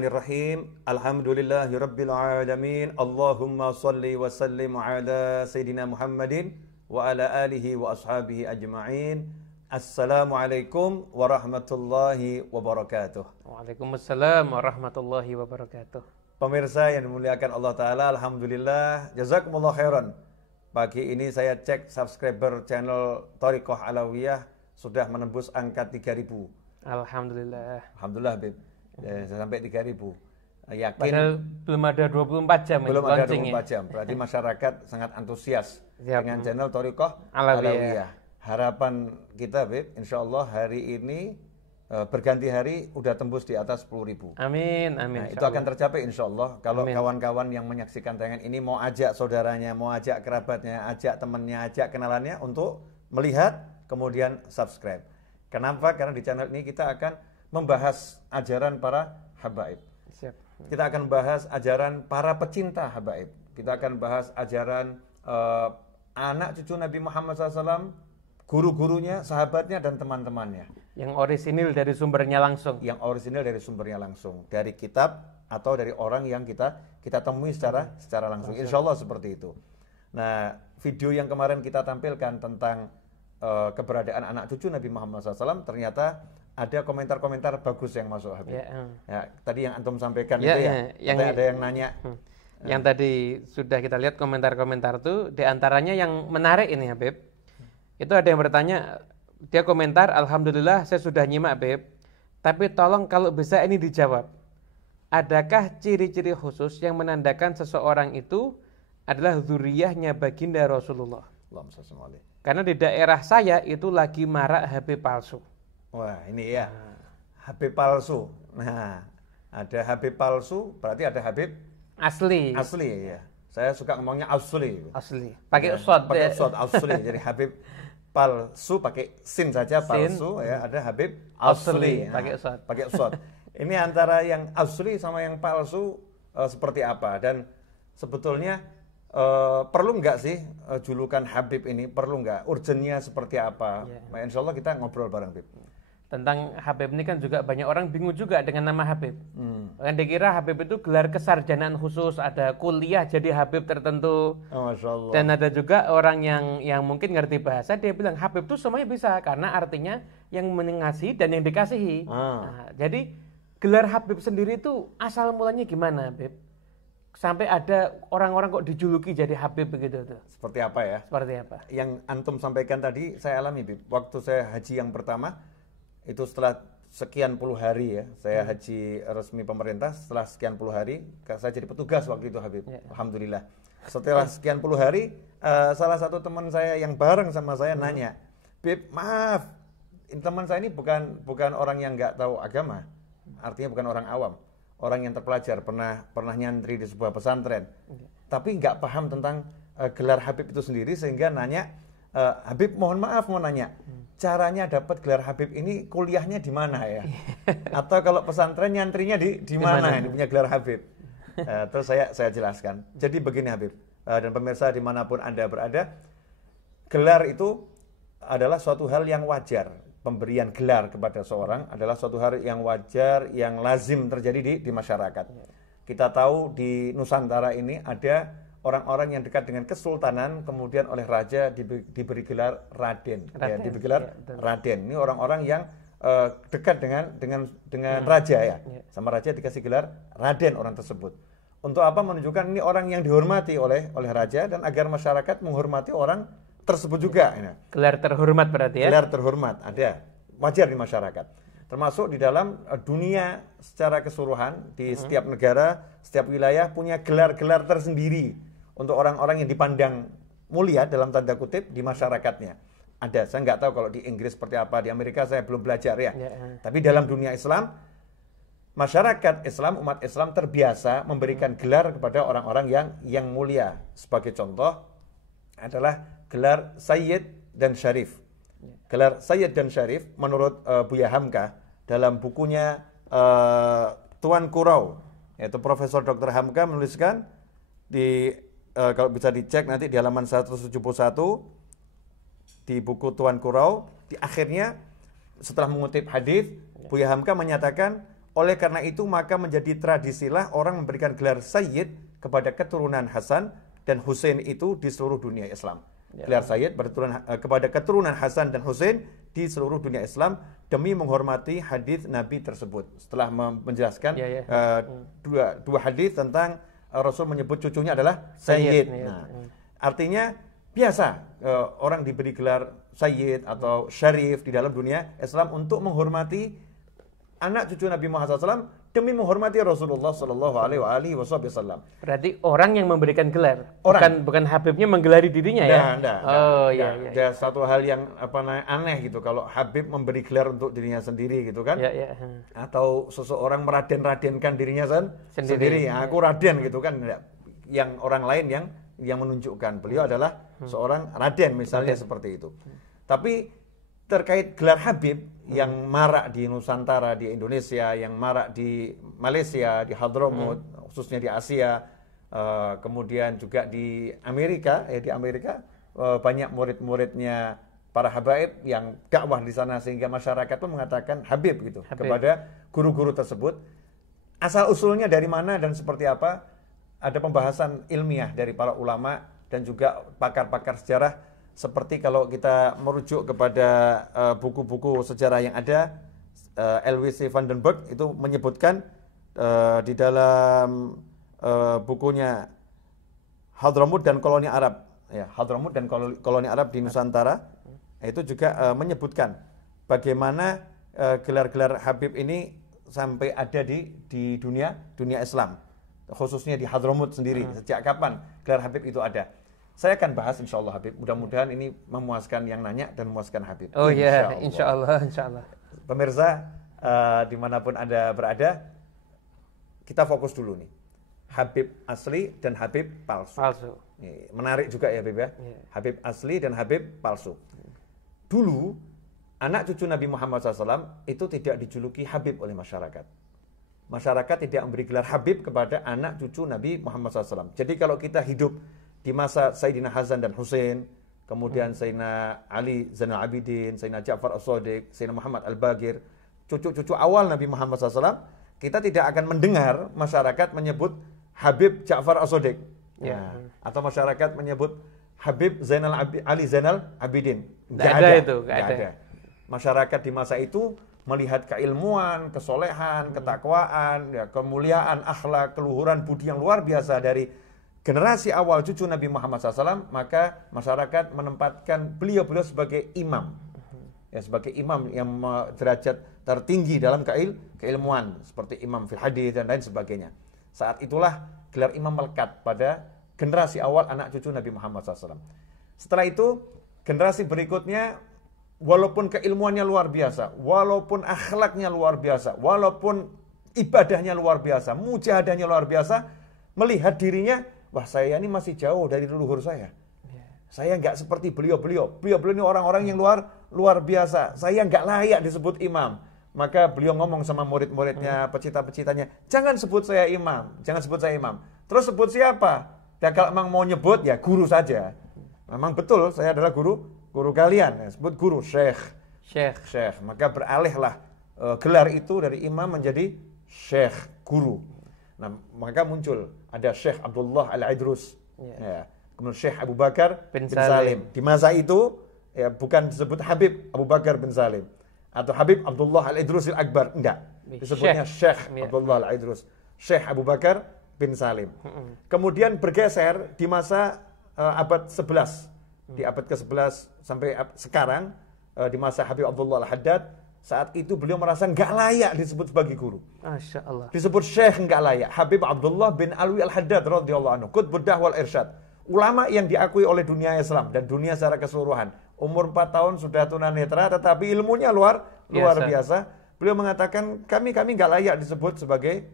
Bismillahirrahmanirrahim. Alhamdulillahirabbil alamin. Allahumma shalli wa sallim ala sayidina Muhammadin wa ala alihi wa ashabihi ajma'in. Assalamualaikum warahmatullahi wabarakatuh. Waalaikumsalam warahmatullahi wabarakatuh. Pemirsa yang dimuliakan Allah Ta'ala, alhamdulillah, jazakumullah khairan. Pagi ini saya cek subscriber channel Thariqah Alawiyah sudah menembus angka 3.000. Alhamdulillah. Alhamdulillah, Bib. Sampai 3.000. Yakin? Padahal belum ada 24 jam. Belum ada 24 jam. Berarti masyarakat sangat antusias dengan channel Thariqah Alawiyah. Harapan kita, Bib, insya Allah hari ini berganti hari udah tembus di atas 10.000. Amin, amin. Nah, itu akan tercapai insya Allah kalau kawan-kawan yang menyaksikan tayangan ini mau ajak saudaranya, mau ajak kerabatnya, ajak temannya, ajak kenalannya untuk melihat, kemudian subscribe. Kenapa? Karena di channel ini kita akan membahas ajaran para habaib. Siap. Kita akan bahas ajaran para pecinta habaib. Kita akan bahas ajaran anak cucu Nabi Muhammad SAW, guru-gurunya, sahabatnya, dan teman-temannya. Yang orisinil dari sumbernya langsung. Yang orisinil dari sumbernya langsung. Dari kitab atau dari orang yang kita temui secara langsung. Insya Allah seperti itu. Nah, video yang kemarin kita tampilkan tentang keberadaan anak cucu Nabi Muhammad SAW, ternyata ada komentar-komentar bagus yang masuk, Habib. Ya, tadi yang antum sampaikan itu ya, ada yang nanya. Yang tadi sudah kita lihat komentar-komentar itu, diantaranya yang menarik ini, Habib. Itu ada yang bertanya, dia komentar, Alhamdulillah saya sudah nyimak, Beb. Tapi tolong kalau bisa ini dijawab. Adakah ciri-ciri khusus yang menandakan seseorang itu adalah zuriyahnya baginda Rasulullah? Karena di daerah saya itu lagi marak HP palsu. Wah, ini ya, HP palsu. Nah, ada HP palsu, berarti ada Habib asli. Asli, ya. Saya suka ngomongnya asli. Asli. Pakai usod. Pakai usod, asli. Jadi Habib palsu pakai sin saja palsu, ya. Ada Habib asli. Nah, pakai usod. Pakai usod. Ini antara yang asli sama yang palsu seperti apa? Dan sebetulnya perlu nggak sih julukan Habib ini? Perlu nggak? Urgennya seperti apa? Nah, insya Allah kita ngobrol bareng, Habib. Tentang Habib ini kan juga banyak orang bingung juga dengan nama Habib. Kan dikira Habib itu gelar kesarjanaan khusus, ada kuliah jadi Habib tertentu. Masya Allah. Dan ada juga orang yang mungkin ngerti bahasa, dia bilang Habib itu semuanya bisa, karena artinya yang mengasihi dan yang dikasihi. Nah, jadi gelar Habib sendiri itu asal mulanya gimana, Habib? Sampai ada orang-orang kok dijuluki jadi Habib begitu tuh. Seperti apa ya? Seperti apa? Yang antum sampaikan tadi saya alami, Bib. Waktu saya haji yang pertama, itu setelah sekian puluh hari ya, saya haji resmi pemerintah, setelah sekian puluh hari, saya jadi petugas waktu itu, Habib. Alhamdulillah. Setelah sekian puluh hari, salah satu teman saya yang bareng sama saya nanya, Bib, maaf, teman saya ini bukan orang yang nggak tahu agama, artinya bukan orang awam, orang yang terpelajar, pernah nyantri di sebuah pesantren, tapi nggak paham tentang gelar Habib itu sendiri, sehingga nanya, Habib mohon maaf mau nanya, caranya dapat gelar Habib ini kuliahnya di mana ya? Atau kalau pesantren nyantrinya di mana ini punya gelar Habib? Terus saya jelaskan. Jadi begini, Habib, dan pemirsa dimanapun Anda berada, gelar itu adalah suatu hal yang wajar. Pemberian gelar kepada seorang adalah suatu hal yang wajar, yang lazim terjadi di masyarakat. Kita tahu di Nusantara ini ada orang-orang yang dekat dengan kesultanan, kemudian oleh raja diberi gelar Raden. Ya, diberi gelar Raden. Ini orang-orang yang dekat dengan raja ya. Sama raja dikasih gelar Raden orang tersebut. Untuk apa? Menunjukkan ini orang yang dihormati oleh raja, dan agar masyarakat menghormati orang tersebut juga. Gelar terhormat berarti ya? Gelar terhormat ada, wajar di masyarakat. Termasuk di dalam dunia secara keseluruhan, di setiap negara, setiap wilayah punya gelar-gelar tersendiri untuk orang-orang yang dipandang mulia dalam tanda kutip di masyarakatnya. Ada, saya nggak tahu kalau di Inggris seperti apa, di Amerika saya belum belajar ya. Tapi dalam dunia Islam, masyarakat Islam, umat Islam terbiasa memberikan gelar kepada orang-orang yang mulia. Sebagai contoh adalah gelar Sayyid dan Syarif. Gelar Sayyid dan Syarif menurut Buya Hamka dalam bukunya Tuan Kurau, yaitu Profesor Dr. Hamka menuliskan di kalau bisa dicek nanti di halaman 171 di buku Tuan Kurau, di akhirnya setelah mengutip hadis, Buya Hamka menyatakan Oleh karena itu maka menjadi tradisilah orang memberikan gelar Sayyid kepada keturunan Hasan dan Husain itu di seluruh dunia Islam. Gelar Sayyid kepada keturunan Hasan dan Husain di seluruh dunia Islam demi menghormati hadis Nabi tersebut. Setelah menjelaskan dua hadis tentang Rasul menyebut cucunya adalah Sayyid. Nah, artinya biasa orang diberi gelar Sayyid atau Syarif di dalam dunia Islam untuk menghormati anak cucu Nabi Muhammad SAW demi menghormati Rasulullah SAW. Berarti orang yang memberikan gelar, bukan Habibnya menggelari dirinya ya? Ada satu hal yang aneh gitu kalau Habib memberi gelar untuk dirinya sendiri gitu kan? Atau seseorang meraden-radenkan dirinya sendiri. Aku raden gitu kan? Yang orang lain yang menunjukkan beliau adalah seorang raden misalnya seperti itu. Tapi terkait gelar Habib yang marak di Nusantara, di Indonesia, yang marak di Malaysia, di Hadramut, khususnya di Asia, kemudian juga di Amerika, banyak murid-muridnya para habaib yang dakwah di sana sehingga masyarakat pun mengatakan Habib gitu kepada guru-guru tersebut. Asal usulnya dari mana dan seperti apa? Ada pembahasan ilmiah dari para ulama dan juga pakar-pakar sejarah. Seperti kalau kita merujuk kepada buku-buku sejarah yang ada, LWC Vandenberg itu menyebutkan di dalam bukunya Hadramut dan Koloni Arab, Hadramut dan Koloni Arab di Nusantara, itu juga menyebutkan bagaimana gelar-gelar Habib ini sampai ada di dunia Islam, khususnya di Hadramut sendiri. Sejak kapan gelar Habib itu ada? Saya akan bahas insya Allah Habib. Mudah-mudahan ini memuaskan yang nanya dan memuaskan Habib. Oh iya, insya Allah. Pemirsa, dimanapun Anda berada, kita fokus dulu nih. Habib asli dan Habib palsu. Menarik juga ya Habib ya. Habib asli dan Habib palsu. Dulu, anak cucu Nabi Muhammad SAW itu tidak dijuluki Habib oleh masyarakat. Masyarakat tidak memberi gelar Habib kepada anak cucu Nabi Muhammad SAW. Jadi kalau kita hidup di masa Sayyidina Hasan dan Husain, kemudian Sayyidina Ali Zainal Abidin, Sayyidina Ja'far As-Shadiq, Sayyidina Muhammad Al-Bagir, cucu-cucu awal Nabi Muhammad SAW, kita tidak akan mendengar masyarakat menyebut Habib Ja'far As-Shadiq, atau masyarakat menyebut Habib Ali Zainal Abidin. Nggak ada. Masyarakat di masa itu melihat keilmuan, kesolehan, ketakwaan, kemuliaan, akhlak, keluhuran budi yang luar biasa dari generasi awal cucu Nabi Muhammad SAW, maka masyarakat menempatkan beliau sebagai imam. Sebagai imam yang derajat tertinggi dalam keilmuan, seperti imam fil hadis dan lain sebagainya. Saat itulah gelar imam melekat pada generasi awal anak cucu Nabi Muhammad SAW. Setelah itu, generasi berikutnya, walaupun keilmuannya luar biasa, walaupun akhlaknya luar biasa, walaupun ibadahnya luar biasa, mujahadahnya luar biasa, melihat dirinya, wah saya ini masih jauh dari leluhur saya. Saya nggak seperti beliau ini orang-orang yang luar biasa. Saya nggak layak disebut imam. Maka beliau ngomong sama murid-muridnya, pecinta-pecintanya, jangan sebut saya imam. Terus sebut siapa? Dan kalau memang mau nyebut, ya guru saja. Memang betul, saya adalah guru kalian. Sebut guru, syekh. Maka beralihlah gelar itu dari imam menjadi syekh, guru. Nah, maka muncul ada Syekh Abdullah Al-Idrus, kemudian Syekh Abu Bakar bin Salim. Di masa itu bukan disebut Habib Abu Bakar bin Salim atau Habib Abdullah Al-Idrus Al-Akbar, enggak. Disebutnya Syekh Abdullah Al-Idrus, Syekh Abu Bakar bin Salim. Kemudian bergeser di masa abad 11, di abad ke-11 sampai sekarang, di masa Habib Abdullah Al-Haddad. Saat itu beliau merasa nggak layak disebut sebagai guru. Masya Allah. Disebut syekh nggak layak. Habib Abdullah bin Alwi Al-Haddad radhiyallahu anhu, Qutbud Da'wah wal Irsyad. Ulama yang diakui oleh dunia Islam dan dunia secara keseluruhan. Umur 4 tahun sudah tunanetra, tetapi ilmunya luar biasa. Beliau mengatakan kami nggak layak disebut sebagai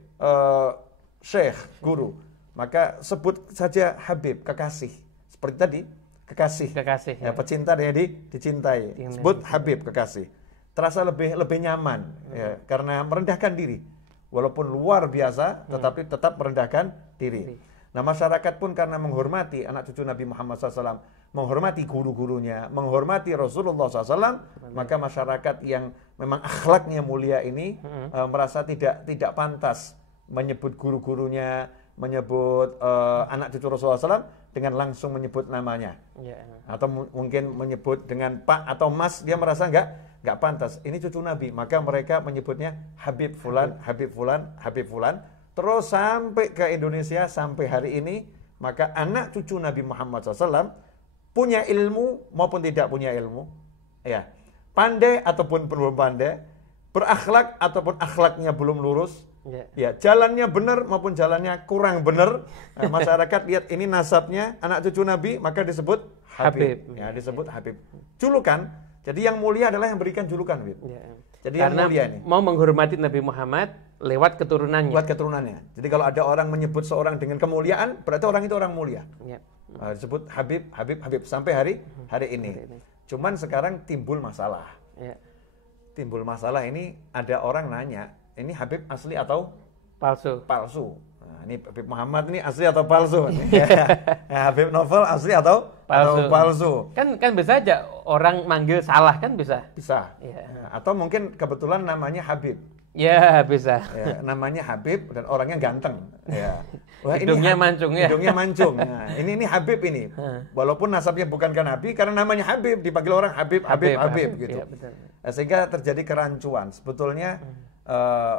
syekh, guru. Maka sebut saja Habib, kekasih. Seperti tadi, kekasih. Ya, pecinta dan dicintai. Sebut Habib, kekasih. Terasa lebih nyaman, karena merendahkan diri. Walaupun luar biasa, tetapi tetap merendahkan diri. Nah, masyarakat pun karena menghormati anak cucu Nabi Muhammad SAW, menghormati guru-gurunya, menghormati Rasulullah SAW, maka masyarakat yang memang akhlaknya mulia ini merasa tidak pantas menyebut guru-gurunya, menyebut anak cucu Rasulullah SAW dengan langsung menyebut namanya, atau mungkin menyebut dengan Pak atau Mas, dia merasa nggak pantas. Ini cucu Nabi, maka mereka menyebutnya Habib Fulan, Habib Fulan, Habib Fulan, terus sampai ke Indonesia sampai hari ini. Maka anak cucu Nabi Muhammad SAW punya ilmu maupun tidak punya ilmu, ya, pandai ataupun belum pandai, berakhlak ataupun akhlaknya belum lurus, ya, jalannya benar maupun jalannya kurang benar, masyarakat lihat ini nasabnya anak cucu Nabi, maka disebut Habib. Ya, disebut Habib. Julukan. Jadi yang mulia adalah yang berikan julukan, Habib. Jadi karena yang mulia ini mau menghormati Nabi Muhammad lewat keturunannya. Buat keturunannya. Jadi kalau ada orang menyebut seorang dengan kemuliaan, berarti orang itu orang mulia. Disebut Habib, Habib, Habib sampai hari ini. Cuman sekarang timbul masalah. Timbul masalah ini, ada orang nanya, ini Habib asli atau palsu? Palsu. Nah, ini Habib Muhammad ini asli atau palsu? Habib Novel asli atau palsu? Kan bisa aja orang manggil salah, kan bisa. Bisa. Atau mungkin kebetulan namanya Habib. Ya, bisa. Ya, namanya Habib dan orangnya ganteng. Ya. Wah, hidungnya mancung ya. Hidungnya mancung. Nah, ini Habib ini. Walaupun nasabnya bukan Nabi, karena namanya Habib dipanggil orang Habib gitu. Ya, betul. Sehingga terjadi kerancuan. Sebetulnya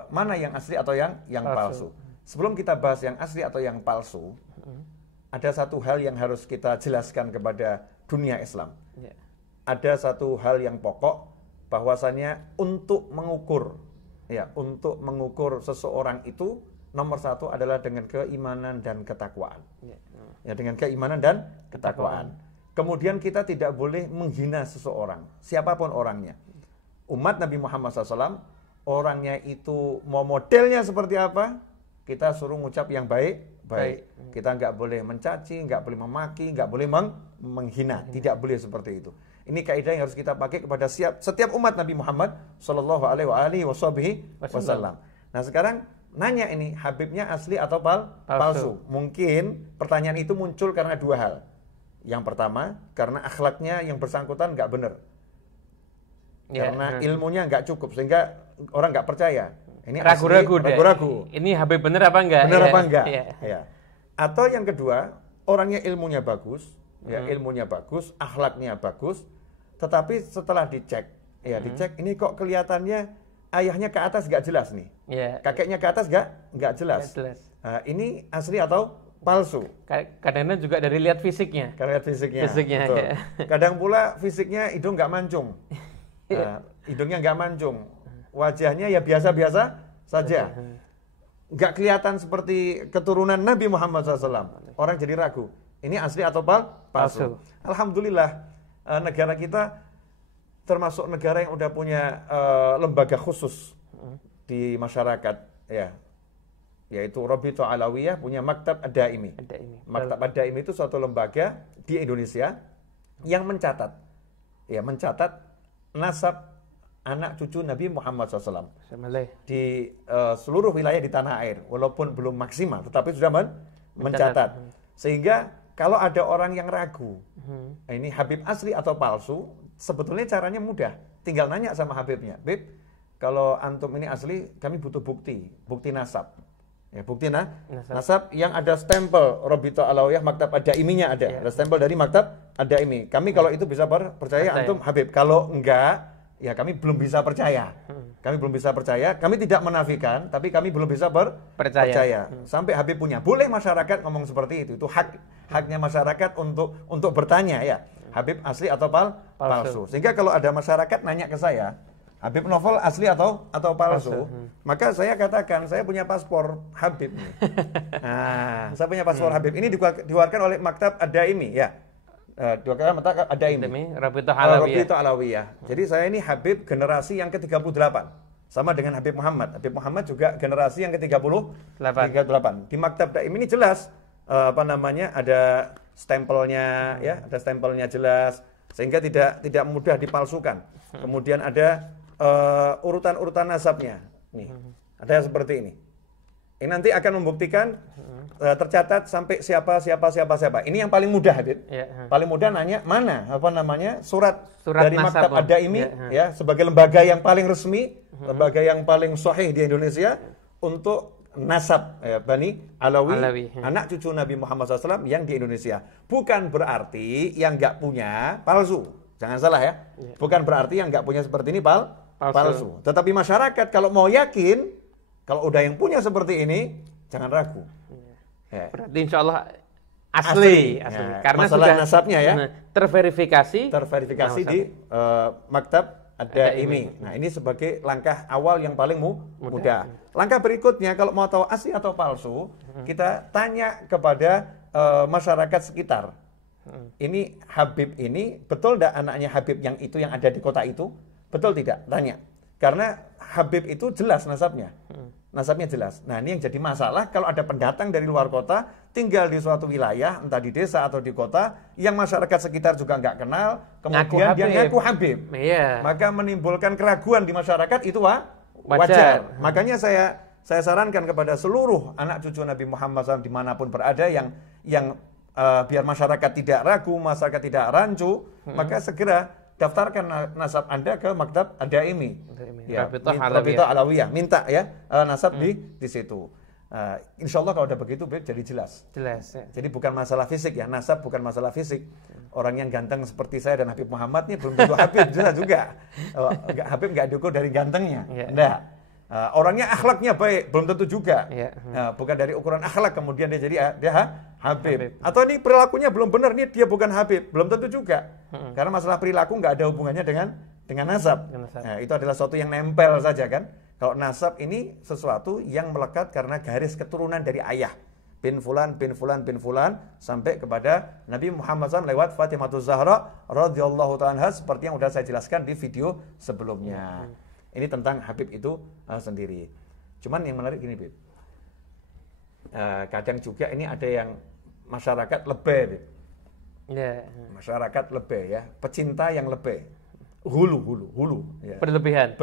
mana yang asli atau yang palsu. Sebelum kita bahas yang asli atau yang palsu, ada satu hal yang harus kita jelaskan kepada dunia Islam. Ada satu hal yang pokok, bahwasannya untuk mengukur seseorang itu, nomor satu adalah dengan keimanan dan ketakwaan. Ya, dengan keimanan dan ketakwaan. Kemudian kita tidak boleh menghina seseorang, siapapun orangnya. Umat Nabi Muhammad SAW, orangnya itu mau modelnya seperti apa, kita suruh ngucap yang baik. Kita nggak boleh mencaci, nggak boleh memaki, nggak boleh menghina, tidak boleh seperti itu. Ini kaidah yang harus kita pakai kepada setiap umat Nabi Muhammad Sallallahu Alaihi Wasallam. Nah sekarang nanya ini, Habibnya asli atau palsu? Mungkin pertanyaan itu muncul karena dua hal. Yang pertama, karena akhlaknya yang bersangkutan nggak benar, karena ilmunya nggak cukup, sehingga orang nggak percaya. Ini ragu-ragu. Ini Habib benar apa enggak? Benar apa enggak? Ya. Atau yang kedua, orangnya ilmunya bagus, akhlaknya bagus, tetapi setelah dicek, ini kok kelihatannya ayahnya ke atas nggak jelas nih, kakeknya ke atas nggak jelas. Nah, ini asli atau palsu? Kadang-kadang juga dari lihat fisiknya. Betul. Kadang pula fisiknya hidung nggak mancung, hidungnya nggak mancung, wajahnya ya biasa-biasa saja, nggak kelihatan seperti keturunan Nabi Muhammad SAW. Orang jadi ragu, ini asli atau palsu? Alhamdulillah, negara kita termasuk negara yang udah punya lembaga khusus di masyarakat, yaitu Rabithah Alawiyah punya Maktab Ad-Daimi. Maktab Ad-Daimi itu suatu lembaga di Indonesia yang mencatat nasab anak cucu Nabi Muhammad SAW di seluruh wilayah di tanah air, walaupun belum maksimal, tetapi sudah mencatat. Sehingga kalau ada orang yang ragu, ini Habib asli atau palsu, sebetulnya caranya mudah. Tinggal nanya sama Habibnya, Habib, kalau antum ini asli, kami butuh bukti nasab. Ya, bukti nasab yang ada stempel Rabithah Alawiyah Maktab Ad-Daiminya ada stempel dari Maktab Ad-Daimi. Kami kalau itu bisa percaya antum Habib. Kalau enggak, ya kami belum bisa percaya. Kami tidak menafikan, tapi kami belum bisa percaya. Sampai Habib punya. Boleh masyarakat ngomong seperti itu. Itu haknya masyarakat untuk bertanya, ya. Habib asli atau palsu. Sehingga kalau ada masyarakat nanya ke saya, Habib Novel asli atau palsu, maka saya katakan saya punya paspor Habib. Nah, saya punya paspor Habib. Ini dikeluarkan oleh Maktab Ad-Daimi, ya. Dikeluarkan Maktab Ad-Daimi. Rabithah Alawiyah. Jadi saya ini Habib generasi yang ke-38. Sama dengan Habib Muhammad. Habib Muhammad juga generasi yang ke-38. Di Maktab Ad-Daimi ini jelas ada stempelnya, ya, ada stempelnya jelas, sehingga tidak mudah dipalsukan. Kemudian ada urutan-urutan nasabnya. Nih, ada seperti ini. Ini nanti akan membuktikan tercatat sampai siapa. Ini yang paling mudah, Habib. Paling mudah nanya mana surat dari Maktab Ad-Daimi ya, sebagai lembaga yang paling resmi, lembaga yang paling sahih di Indonesia untuk nasab ya, Bani Alawi, anak cucu Nabi Muhammad SAW yang di Indonesia. Bukan berarti yang nggak punya palsu. Jangan salah ya. Bukan berarti yang nggak punya seperti ini palsu. Tetapi masyarakat kalau mau yakin, kalau udah yang punya seperti ini, jangan ragu. Ya. Berarti insya Allah asli. Ya. Karena masalah sudah nasabnya ya terverifikasi di Maktab Ad-Daimi. Nah, ini sebagai langkah awal yang paling mudah. Langkah berikutnya kalau mau tahu asli atau palsu, kita tanya kepada masyarakat sekitar. Ini Habib ini betul tidak anaknya Habib yang ada di kota itu? Betul tidak? Tanya. Karena Habib itu jelas nasabnya. Nasabnya jelas. Nah, ini yang jadi masalah kalau ada pendatang dari luar kota tinggal di suatu wilayah, entah di desa atau di kota, yang masyarakat sekitar juga nggak kenal, kemudian dia ngaku Habib. Iya. Maka menimbulkan keraguan di masyarakat itu wajar. Makanya saya sarankan kepada seluruh anak cucu Nabi Muhammad SAW dimanapun berada yang biar masyarakat tidak ragu, masyarakat tidak rancu, maka segera daftarkan nasab Anda ke Maktab Ad-Daimi. Ya, Rabithah Alawiyah. Minta ya nasab di situ. Insya Allah kalau udah begitu jadi jelas. Ya. Jadi bukan masalah fisik ya, nasab bukan masalah fisik. Orang yang ganteng seperti saya dan Habib Muhammad ini belum tentu Habib jelas juga. Habib nggak diukur dari gantengnya. Enggak. Orangnya akhlaknya baik belum tentu juga. Bukan dari ukuran akhlak kemudian dia jadi Habib. Atau ini perilakunya belum benar, nih dia bukan Habib, belum tentu juga. Karena masalah perilaku nggak ada hubungannya dengan nasab. Nah, itu adalah sesuatu yang nempel saja kan. Kalau nasab ini sesuatu yang melekat karena garis keturunan dari ayah. Bin Fulan sampai kepada Nabi Muhammad SAW lewat Fatimahuz Zahra radhiyallahu ta'ala seperti yang sudah saya jelaskan di video sebelumnya. Ini tentang Habib itu sendiri. Cuman yang menarik gini, Bib. Kadang juga ini ada yang masyarakat lebay, Bib. Masyarakat lebay ya, pecinta yang lebay. Hulu ya. Berlebihan.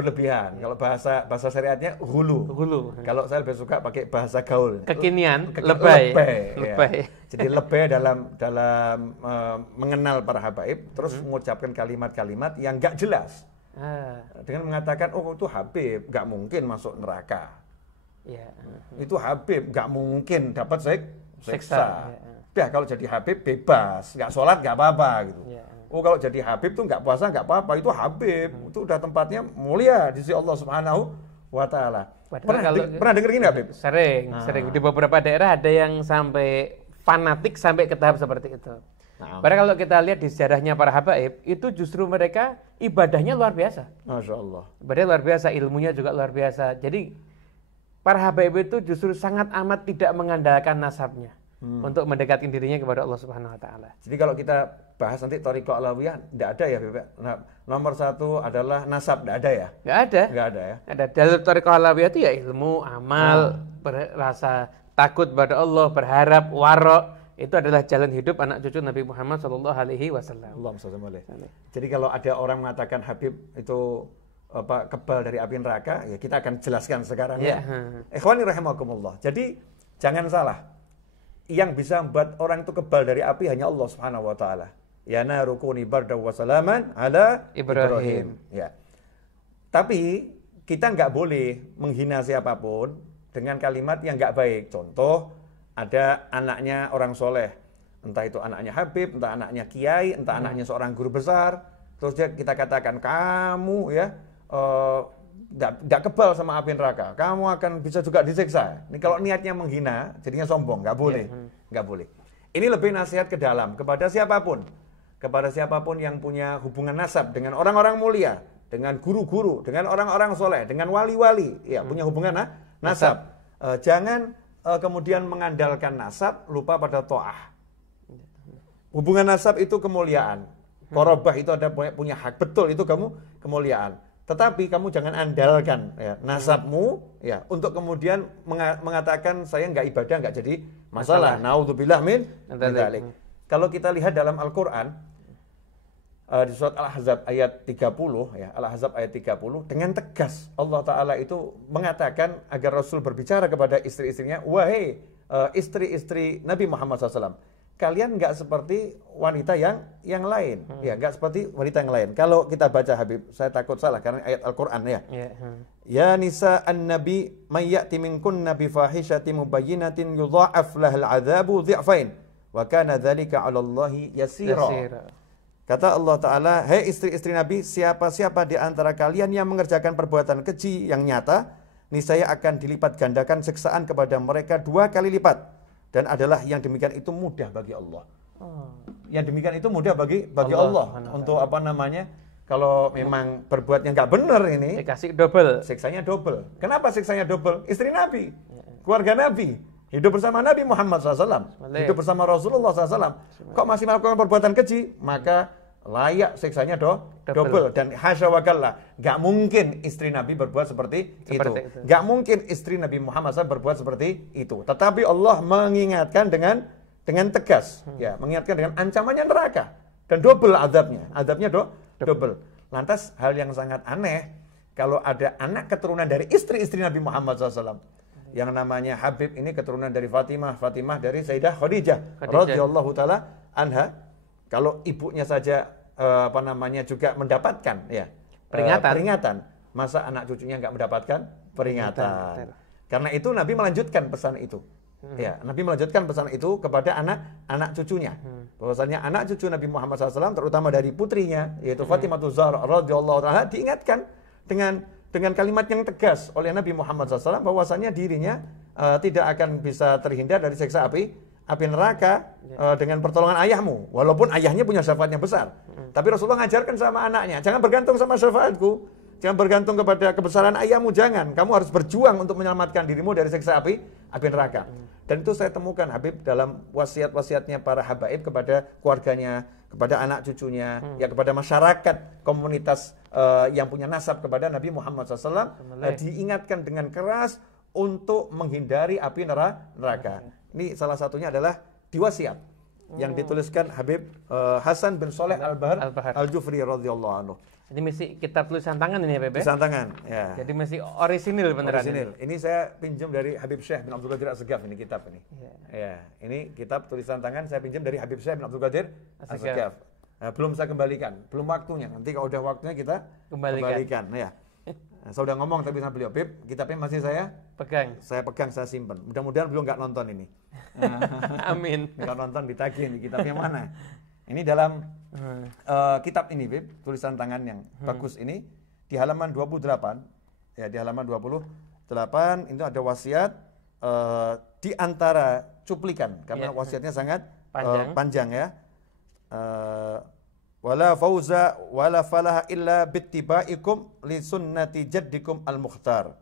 Kalau bahasa syariatnya hulu. Kalau saya lebih suka pakai bahasa gaul. Kekinian, lebay. Ya. Jadi lebay dalam mengenal para habaib, terus mengucapkan kalimat-kalimat yang enggak jelas. Dengan mengatakan, oh itu Habib, nggak mungkin masuk neraka. Itu Habib, nggak mungkin dapat siksa. Ya, kalau jadi Habib bebas, nggak sholat nggak apa-apa gitu. Oh kalau jadi Habib tuh nggak puasa nggak apa-apa, itu Habib, itu udah tempatnya mulia di sisi Allah Subhanahu wa Ta'ala. Pernah dengar gini Habib? Sering. Di beberapa daerah ada yang sampai fanatik sampai ke tahap seperti itu. Padahal kalau kita lihat di sejarahnya para habaib, itu justru mereka ibadahnya luar biasa. Masya Allah. Ibadahnya luar biasa, ilmunya juga luar biasa. Jadi para habaib itu justru sangat amat tidak mengandalkan nasabnya untuk mendekatkan dirinya kepada Allah Subhanahu Wa Taala. Jadi kalau kita bahas nanti Thariqah Alawiyah, tidak ada ya, Beb? Nah, nomor satu adalah nasab, tidak ada ya? Nggak ada ya? Ada. Dalam Thariqah Alawiyah itu ya ilmu, amal, rasa takut pada Allah, berharap, warok. Itu adalah jalan hidup anak cucu Nabi Muhammad SAW. Jadi kalau ada orang mengatakan Habib itu kebal dari api neraka, ya kita akan jelaskan sekarang ya. Ikhwani rahimakumullah. Jadi jangan salah. Yang bisa membuat orang itu kebal dari api hanya Allah Subhanahu wa Ta'ala. Ya narukuni bardaw wa salaman ala Ibrahim. Ya. Tapi kita nggak boleh menghina siapapun dengan kalimat yang nggak baik. Contoh, ada anaknya orang soleh, entah itu anaknya Habib, entah anaknya kiai, entah anaknya seorang guru besar, terus kita katakan kamu ya tidak kebal sama api neraka, kamu akan bisa juga disiksa. Ini kalau niatnya menghina, jadinya sombong, nggak boleh, nggak boleh. Ini lebih nasihat ke dalam kepada siapapun yang punya hubungan nasab dengan orang-orang mulia, dengan guru-guru, dengan orang-orang soleh, dengan wali-wali, ya punya hubungan nasab. Jangan kemudian mengandalkan nasab, lupa pada to'ah. Hubungan nasab itu kemuliaan. Qorobah itu ada punya hak. Betul, itu kamu kemuliaan. Tetapi kamu jangan andalkan ya, nasabmu ya, untuk kemudian mengatakan saya nggak ibadah, nggak jadi masalah. Naudzubillah min dzalik. Kalau kita lihat dalam Al-Quran, di surat Al-Ahzab ayat 30 ya, Al-Ahzab ayat 30 dengan tegas Allah Ta'ala itu mengatakan agar Rasul berbicara kepada istri-istrinya, wahai istri-istri Nabi Muhammad SAW, kalian nggak seperti wanita yang lain, ya nggak seperti wanita yang lain. Kalau kita baca Habib, saya takut salah karena ayat Al-Quran ya. Ya nisa an-nabi may ya'ti minkunna bi fahishatin mubayyinatin yudha'af lahal 'adzabu dhi'fain wa kana dzalika 'ala Allahi yasira. Kata Allah Ta'ala, hai istri-istri Nabi, siapa-siapa di antara kalian yang mengerjakan perbuatan keji yang nyata, niscaya akan dilipat gandakan siksaan kepada mereka 2 kali lipat. Dan adalah yang demikian itu mudah bagi Allah. Yang demikian itu mudah bagi Allah. Untuk apa namanya, kalau memang berbuatnya nggak benar ini, dikasih double. Siksanya double. Kenapa siksanya double? Istri Nabi, keluarga Nabi, hidup bersama Nabi Muhammad SAW, hidup bersama Rasulullah SAW. Kok masih melakukan perbuatan keji? Maka layak siksanya double. Dan hasya wa kalla, nggak mungkin istri Nabi berbuat seperti itu. Nggak mungkin istri Nabi Muhammad SAW berbuat seperti itu. Tetapi Allah mengingatkan dengan tegas, ya, mengingatkan dengan ancamannya neraka dan double adabnya double. Lantas hal yang sangat aneh kalau ada anak keturunan dari istri-istri Nabi Muhammad SAW. Yang namanya Habib ini keturunan dari Fatimah dari Sayyidah Khadijah radhiyallahu taala anha. Kalau ibunya saja juga mendapatkan ya peringatan, masa anak cucunya nggak mendapatkan peringatan? Karena itu Nabi melanjutkan pesan itu. Ya, Nabi melanjutkan pesan itu kepada anak cucunya. Bahwasanya anak cucu Nabi Muhammad SAW, terutama dari putrinya yaitu Fatimah Zahra radhiyallahu taala, diingatkan dengan kalimat yang tegas oleh Nabi Muhammad SAW bahwasanya dirinya tidak akan bisa terhindar dari siksa api neraka dengan pertolongan ayahmu, walaupun ayahnya punya syafaat yang besar. Tapi Rasulullah ngajarkan sama anaknya, jangan bergantung sama syafaatku, jangan bergantung kepada kebesaran ayahmu, jangan. Kamu harus berjuang untuk menyelamatkan dirimu dari siksa api neraka. Dan itu saya temukan Habib dalam wasiat-wasiatnya para habaib kepada keluarganya, kepada anak cucunya, ya kepada masyarakat komunitas yang punya nasab kepada Nabi Muhammad SAW, diingatkan dengan keras untuk menghindari api neraka. Ini salah satunya adalah di wasiat yang dituliskan Habib Hasan bin Soleh Al-Bahar Al-Jufri radhiyallahu anhu. Ini mesti kitab tulisan tangan ini ya, Bebe? Tulisan tangan, ya. Jadi mesti orisinil beneran. Ini saya pinjam dari Habib Syekh bin Abdul Qadir As-Segaf ini kitab ini. Ya, ini kitab tulisan tangan saya pinjam dari Habib Syekh bin Abdul Qadir As-Segaf. Belum saya kembalikan, belum waktunya. Nanti kalau udah waktunya kita kembalikan. Ya. Saya udah ngomong tapi sama beliau, Bib, kitabnya masih saya pegang, saya simpan. Mudah-mudahan beliau nggak nonton ini. Amin. Nggak nonton, ditagih nih kitabnya mana. Ini dalam kitab ini, Bib, tulisan tangan yang bagus ini, di halaman 28, ya di halaman 28 itu ada wasiat di antara cuplikan, karena wasiatnya sangat panjang ya. Wala fauza wala falaha illa bittibaikum li sunnati jaddikum al-mukhtar.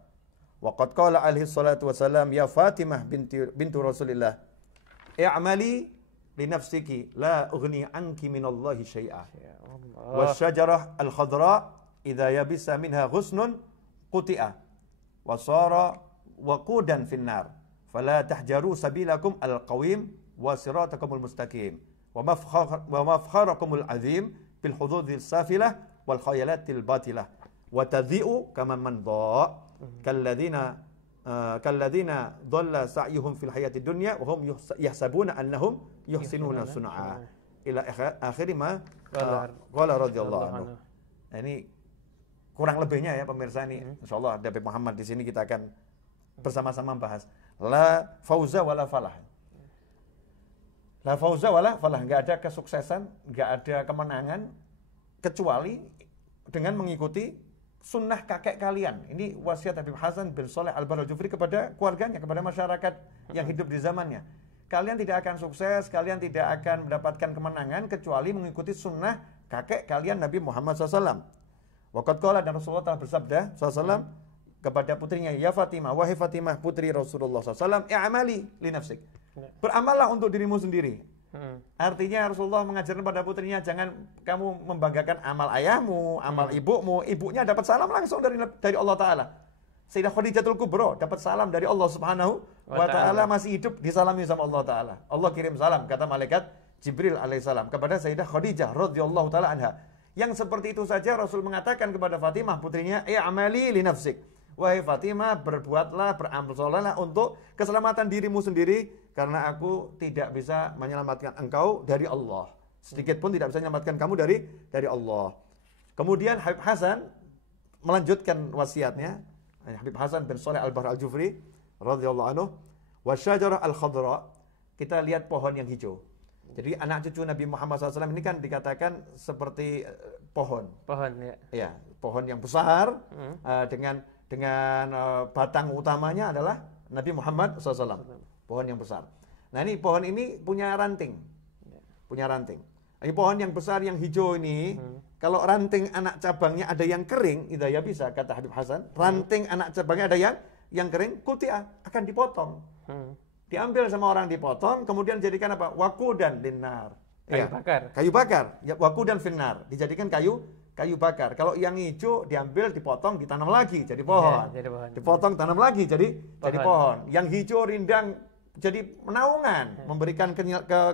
Wa qad qala alaihi salatu wasalam ya Fatimah bintu Rasulillah i'mali li nafsiki la ughni anki minallahi syai'a. Wa syajarah al-khadra idza yabisa minha ghusnun quti'a wa sara waqudan finnar fala tahjaru sabilakum al-qawim wa siratakumul mustaqim. ومفخركم العظيم بالحظوظ السافلة والخيالات الباطلة وتذيء كما من ضاء كالذين ضل سعيهم في الحياة الدنيا وهم يحسبون أنهم يحسنون صنعا إلى آخر ما قال رضي الله عنه. Ini kurang lebihnya ya pemirsa ini. Insyaallah ada Habib Muhammad di sini kita akan bersama-sama membahas la fauza wala falah. La fauza wala falah, nggak ada kesuksesan, nggak ada kemenangan kecuali dengan mengikuti sunnah kakek kalian. Ini wasiat Habib Hasan bin Soleh Al-Bahar Al-Jufri kepada keluarganya, kepada masyarakat yang hidup di zamannya. Kalian tidak akan sukses, kalian tidak akan mendapatkan kemenangan kecuali mengikuti sunnah kakek kalian Nabi Muhammad SAW. Waqad qala, dan Rasulullah telah bersabda SAW kepada putrinya, ya Fatimah, wahai Fatimah putri Rasulullah SAW, i'amali li nafsik. Beramallah untuk dirimu sendiri. Artinya Rasulullah mengajarkan pada putrinya, jangan kamu membanggakan amal ayahmu, amal ibumu. Ibunya dapat salam langsung dari Allah Ta'ala. Sayyidah Khadijatul Kubra dapat salam dari Allah Subhanahu wa Ta'ala, masih hidup disalami sama Allah Ta'ala. Allah kirim salam, kata malaikat Jibril alaihissalam kepada Sayyidah Khadijah radhiyallahu ta'ala anha. Yang seperti itu saja Rasul mengatakan kepada Fatimah putrinya, "I'mali li nafsik." Wahai Fatimah, berbuatlah, beramal solehlah untuk keselamatan dirimu sendiri, karena aku tidak bisa menyelamatkan engkau dari Allah. Sedikit pun tidak bisa menyelamatkan kamu dari Allah. Kemudian Habib Hasan melanjutkan wasiatnya. Habib Hasan bin Shalih Al-Bahr Al-Jufri radhiyallahu anhu, wasyajarah al-khadra, kita lihat pohon yang hijau. Jadi anak cucu Nabi Muhammad SAW ini kan dikatakan seperti pohon. Pohon ya. Ya, pohon yang besar dengan batang utamanya adalah Nabi Muhammad SAW. Pohon yang besar. Nah ini pohon ini punya ranting. Punya ranting. Ini pohon yang besar yang hijau ini, kalau ranting anak cabangnya ada yang kering, itu ya bisa, kata Habib Hasan. Ranting anak cabangnya ada yang kering, kutia, akan dipotong. Diambil sama orang, dipotong, kemudian dijadikan apa? Waku dan linnar. Kayu bakar. Kayu bakar. Ya, waku dan finnar. Dijadikan kayu bakar. Kalau yang hijau diambil, dipotong, ditanam lagi jadi pohon. Ya, jadi pohon. Dipotong, tanam lagi jadi pohon. Yang hijau rindang jadi menaungan, memberikan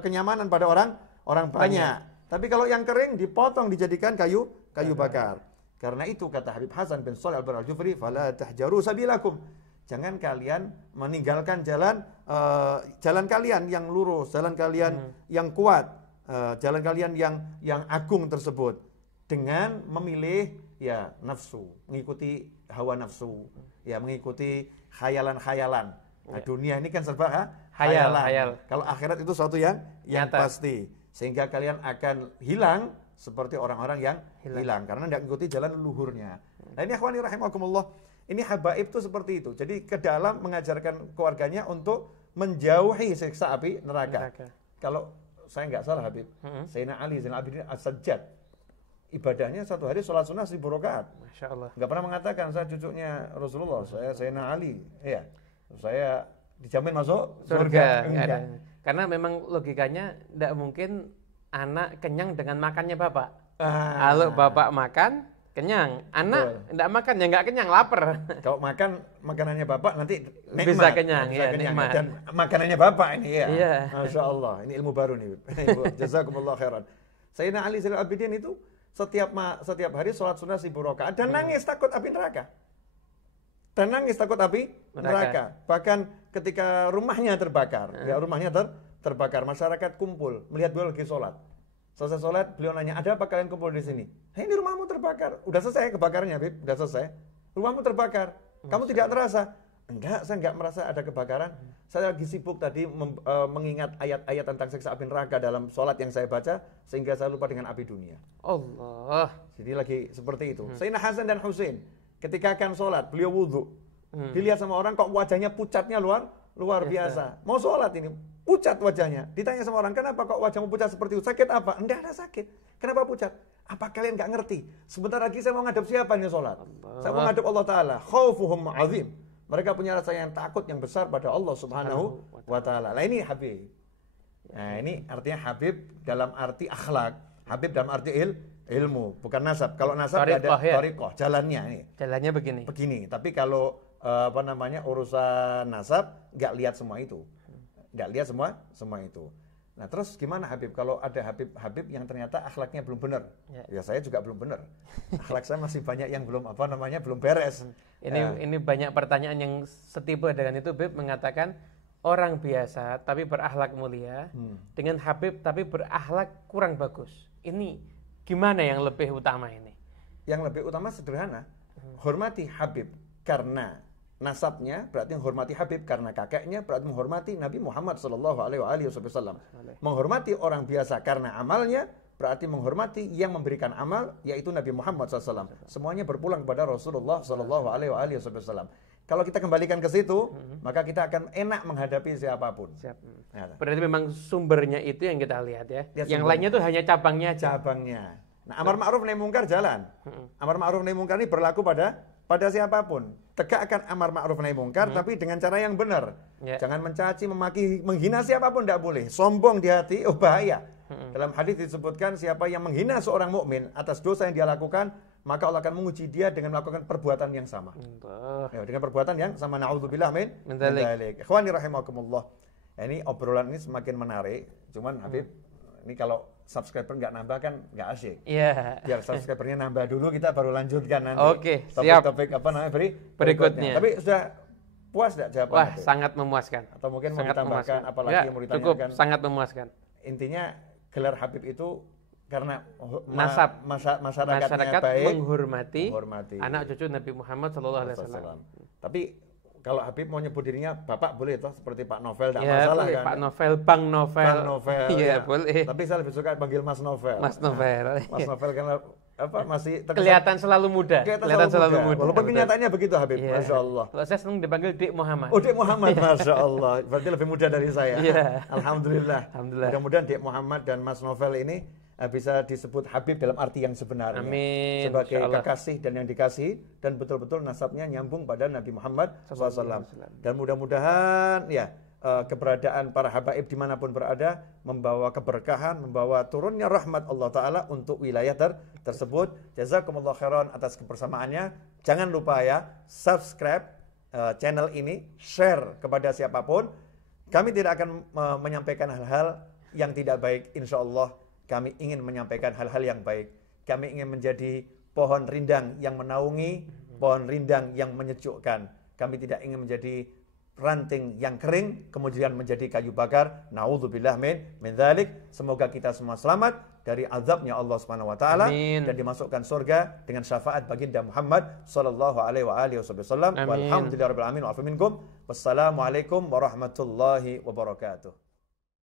kenyamanan pada orang banyak. Tapi kalau yang kering dipotong dijadikan kayu bakar. Karena itu kata Habib Hasan bin Shalih Al-Bahr Al-Jufri, "Fala tahjaru sabilakum." Jangan kalian meninggalkan jalan kalian yang lurus, jalan kalian yang kuat, jalan kalian yang agung tersebut dengan memilih ya nafsu, mengikuti hawa nafsu, ya mengikuti khayalan-khayalan. Nah, dunia ini kan serba khayalan. Kalau akhirat itu sesuatu yang pasti, sehingga kalian akan hilang seperti orang-orang yang hilang karena tidak mengikuti jalan leluhurnya. Nah, ini akhwani rahimakumullah. Ini habaib itu seperti itu. Jadi ke dalam mengajarkan keluarganya untuk menjauhi siksa api neraka. Kalau saya nggak salah Habib, Sayyidina Ali Zainal Abidin As-Sajjad, ibadahnya satu hari sholat sunnah 1000 rakaat. Masya Allah. Nggak pernah mengatakan saya cucunya Rasulullah, saya Sayyidina Ali, ya, saya dijamin masuk surga. Karena memang logikanya tidak mungkin anak kenyang dengan makannya bapak. Kalau bapak makan kenyang, anak tidak makan ya nggak kenyang, lapar. Kalau makan makanannya bapak nanti nikmat, bisa kenyang, nikmat. Dan makanannya bapak ini ya. Iya. Masya Allah, ini ilmu baru nih. Jazakumullah khairan. Sayyidina Ali Zainal Abidin itu setiap hari sholat sunnah 1000 rakaat dan nangis takut api neraka. Dan nangis takut api neraka. Bahkan ketika rumahnya terbakar, rumahnya terbakar, masyarakat kumpul melihat beliau lagi sholat. Selesai sholat, beliau nanya, ada apa kalian kumpul di sini? Ini rumahmu terbakar. Udah selesai kebakarannya, Bib. Udah selesai. Rumahmu terbakar. Kamu tidak terasa? Enggak, saya enggak merasa ada kebakaran. Saya lagi sibuk tadi mengingat ayat-ayat tentang siksa api neraka dalam sholat yang saya baca, sehingga saya lupa dengan api dunia. Allah. Jadi lagi seperti itu. Sayyidina Hasan dan Husain, ketika akan sholat, beliau wudhu. Dilihat sama orang, kok wajahnya pucatnya luar biasa. Mau sholat ini, pucat wajahnya. Ditanya sama orang, kenapa kok wajahmu pucat seperti itu? Sakit apa? Enggak ada sakit. Kenapa pucat? Apa kalian nggak ngerti? Sebentar lagi saya mau ngadep siapa nih sholat? Saya mau ngadep Allah Ta'ala. Khawfuhum azim. Mereka punya rasa yang takut yang besar pada Allah Subhanahu wa Ta'ala. Nah ini Habib. Nah ini artinya Habib dalam arti akhlak. Habib dalam arti ilmu, bukan nasab. Kalau nasab ada thariqah, jalannya ini. Jalannya begini. Tapi kalau urusan nasab nggak lihat semua itu. Nggak lihat semua itu. Nah terus gimana Habib kalau ada Habib yang ternyata akhlaknya belum benar? Ya saya juga belum benar. Akhlak saya masih banyak yang belum belum beres. Ini banyak pertanyaan yang setipe dengan itu, Habib mengatakan orang biasa tapi berakhlak mulia dengan Habib tapi berakhlak kurang bagus. Ini gimana yang lebih utama ini? Yang lebih utama sederhana, hormati Habib karena nasabnya, berarti menghormati Habib, karena kakeknya berarti menghormati Nabi Muhammad SAW. Menghormati orang biasa karena amalnya berarti menghormati yang memberikan amal, yaitu Nabi Muhammad SAW. Semuanya berpulang kepada Rasulullah SAW. Kalau kita kembalikan ke situ, maka kita akan enak menghadapi siapapun. Berarti memang sumbernya itu yang kita lihat ya. Yang lainnya itu hanya cabangnya. Nah, amar ma'ruf nahi mungkar jalan. Amar ma'ruf nahi mungkar ini berlaku pada siapapun. Tegakkan amar ma'ruf nahi mungkar tapi dengan cara yang benar. Jangan mencaci, memaki, menghina siapapun tidak boleh. Sombong di hati, bahaya. Dalam hadis disebutkan siapa yang menghina seorang mukmin atas dosa yang dia lakukan, maka Allah akan menguji dia dengan melakukan perbuatan yang sama. Dengan perbuatan yang sama. Na'udzubillah min dzalik. Ikhwani rahimakumullah. Ini obrolan ini semakin menarik. Cuman Habib ini kalau subscriber nggak nambah kan nggak asik. Iya. Biar subscribernya nambah dulu, kita baru lanjutkan nanti. Oke, siap. Topik apa namanya Berikutnya. Tapi sudah puas nggak jawabannya? Wah, sangat memuaskan. Atau mungkin sangat mau ditambahkan, memuaskan. apalagi Ya, yang mau cukup, ditanyakan? sangat memuaskan. Intinya gelar Habib itu karena Nasab. masyarakatnya baik, menghormati anak cucu Nabi Muhammad SAW. Tapi kalau Habib mau nyebut dirinya Bapak boleh toh, seperti Pak Novel, tidak Ya, masalah boleh. kan? Pak Novel, Bang Novel. Bang Novel, Iya, ya. boleh. Tapi saya lebih suka panggil Mas Novel. Mas Novel. Mas Novel karena apa masih terkesan, Kelihatan selalu muda. kelihatan selalu muda. Walaupun Betul. kenyataannya begitu Habib, Iya. Masya Allah. Kalau saya senang dipanggil Dik Muhammad. Oh, Dik Muhammad, Masya Allah. Berarti lebih muda dari saya. Iya. Alhamdulillah. Alhamdulillah. Mudah-mudahan Dik Muhammad dan Mas Novel ini bisa disebut Habib dalam arti yang sebenarnya. Amin. Sebagai Insya Allah. kekasih dan yang dikasihi, dan betul-betul nasabnya nyambung pada Nabi Muhammad SAW. Dan mudah-mudahan ya keberadaan para habaib dimanapun berada membawa keberkahan, membawa turunnya rahmat Allah Ta'ala untuk wilayah tersebut. Jazakumullah khairan atas kebersamaannya. Jangan lupa ya, subscribe channel ini, share kepada siapapun. Kami tidak akan menyampaikan hal-hal yang tidak baik, insya Allah. Kami ingin menyampaikan hal-hal yang baik. Kami ingin menjadi pohon rindang yang menaungi, pohon rindang yang menyejukkan. Kami tidak ingin menjadi ranting yang kering, kemudian menjadi kayu bakar. Na'udzubillah min dzalik. Semoga kita semua selamat dari azabnya Allah Subhanahu wa taala dan dimasukkan surga dengan syafaat baginda Muhammad sallallahu alaihi wasallam. Walhamdulillahirabbil alamin wa afa minkum. Wassalamualaikum warahmatullahi wabarakatuh.